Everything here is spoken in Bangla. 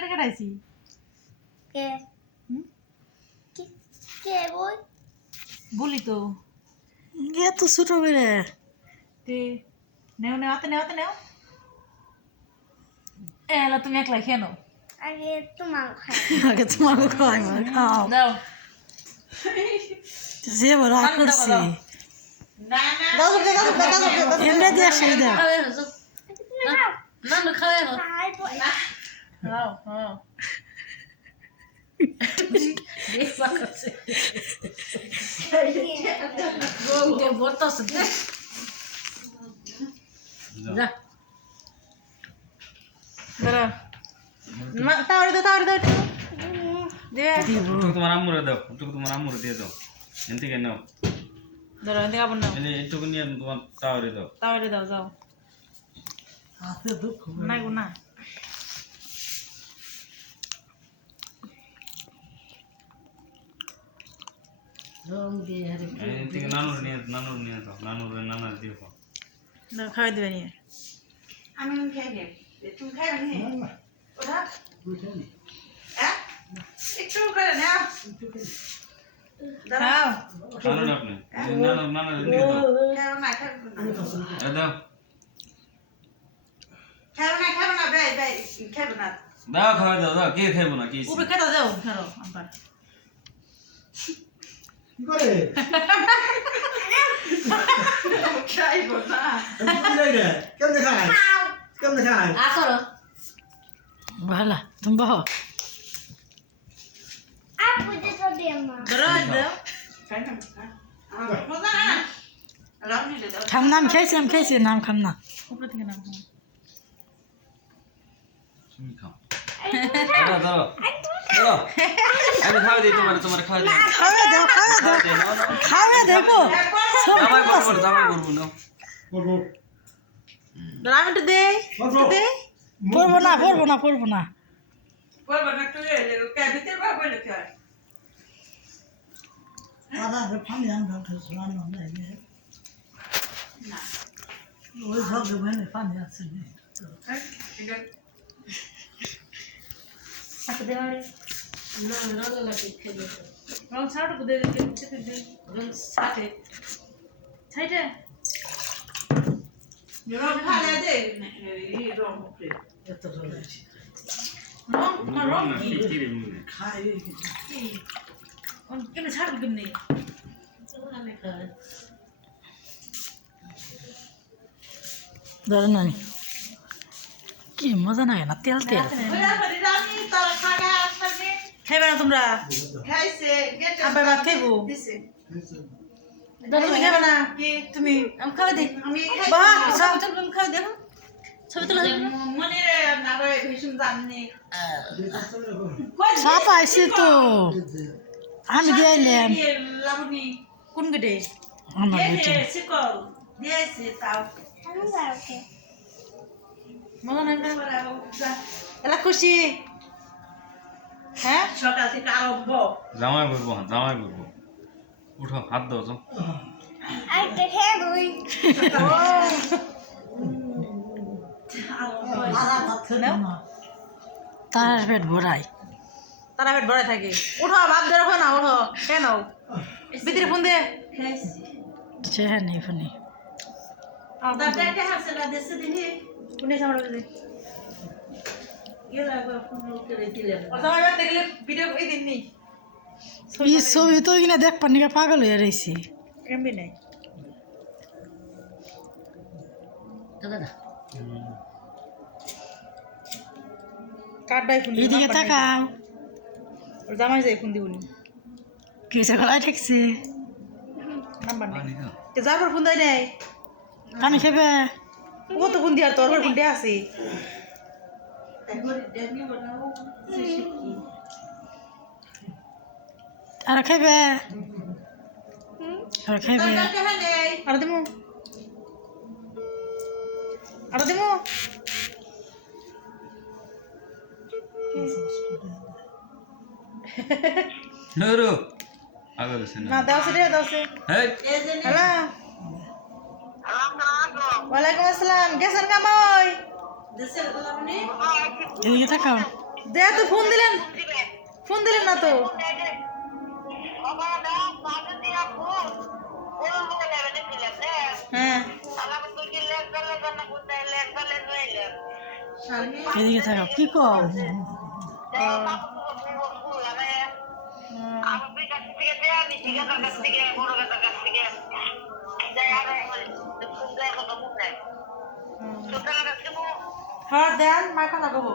কেটে কাটাইছি কে কে বল বলি তো এত ছোট করে তে নেও নেও হাতে নেও এলা তুমি একলা খেয়ে নাও আগে তোমার খাই আগে তোমাকে খাওয়াই মানে খাও দাও যে বড় করছি এমনি দিয়ে সেই দাও না খাওয়াই না খাই বল খাও খাও দেখবা কাছে গো বর্তাস দে যা দাঁড়া তাওয়ারে দাও একটু দে তোমার আম্মুরে দাও তোমার আম্মুরে দিয়ে দাও এন থেকে নাও দাঁড়া এদিকে আবার নাও এইটুকু নিয়ে তোমার টাওয়ারে দাও তাওয়ারে দাও যাও হাতে দুঃখ না গো না রং দিয়ে আরে এন থেকে নানুর নিয়ে দাও নানার দিয়ে দাও দাও খাওয়াই দিবে নিয়ে আমি খাই গে তুমি খাইবে নি ওটা হ্যাঁ একটু করে নাও খাও নানুর আপনি নানার দিয়ে দাও খাও না দাও খাও না বে খাও না দাও খাওয়া দাও কে খাইবো না কি উপরে খেতে যাও খাও আবার করে খাইবো না কেমনে খায় কেমনে খায় আসো ভালো তুমি বহ আপু তো দে মা দাও দাও খাই না আমার মজা না রামনি দে দাও খাম নাম খেয়েছি নাম খাম না উপরে থেকে নাও তুমি খাও দাও আমি খাওয়া দিই তোমার খাওয়া দিই খাওয়া দেখো জামাই করবো না বলবো দাঁড়া আমি একটু দে দে পড়বো না বলবো না একটু কে ভিতরে বা বলে খায় দাদা ফানি আনবা শোনানো না না ওই সব দোকানে পানি আছে ঠিক আছে সাথে দেওয়া রে না রঙ লাগে খেলে রং ছাড়ো দে দে রং সাথে ছাইটা রং খালে দে এই রং উপরে এত রঙ আছে রং তোমার রং না কি কি রে মুনে খাই কেমনে ছাড়বো কেমনে ধরে নানি কি মজা লাগে না তেল তেল ওরা করে রানি তোর খাগা আসবে খাইবে না তোমরা খাইছে গেটে আবার ভাত খাইবো দিছে তুমি খাবে না কি তুমি আমি খাওয়া দিই আমি বাহ খাইছি ছবি তুলবো আমি খাওয়া দেখো ছবি তুলে মনে না রে ভীষণ জাননি সাপ আইসি তো আমি দিলাম লাবনি কোন গেটে আমার কে বেটি শিকল দিয়েছে তাও আমি যাওকে মজা নাই না এলা খুশি হ্যাঁ সকাল থেকে আরম্ভ জামাই করবো উঠো হাত দাও তো আর কে খেয়ে দুই তার পেট ভরাই তারা পেট ভরে থাকে উঠো ভাত ধরে না উঠো কেন ভিতরে ফোন দে খাইছি চেহারা নেই ফোনে দাদাকে হাসিলা দেশে দিলি কোনে সামনে দে গেলা ফোন করে দিলেন ওর সময় বাদ দেখলে ভিডিও এই দিন নেই এই ছবি তো কিনা দেখ পানি পাগল হয়ে রয়েছি এমবি নাই কাটবাই ফোন এইদিকে তাকাও ওর জামাই যাই ফোন দিবনি কিসে গলায় ঠেকছে নাম্বার নেই যাবার ফোন দেয় নাই পানি খেবে ও তো ফোন দিয়ার তোর ফোন দেয়া আছে একবারে দেখনি বানাও শিখি আর খেবে আর খেবে দাদাকে হালে আর দিমু নরু আগে বসে না দাওছে রে দাওছে হেই এই যে হ্যালো ওয়ালাইকুম আসসালাম গেছেন কামই দেশের লাবনি এদিকে তাকাও দে তো ফোন দিলেন না তো হ্যাঁ এদিকে থাকো কি কও হ্যাঁ দেন মাখা লাগাবো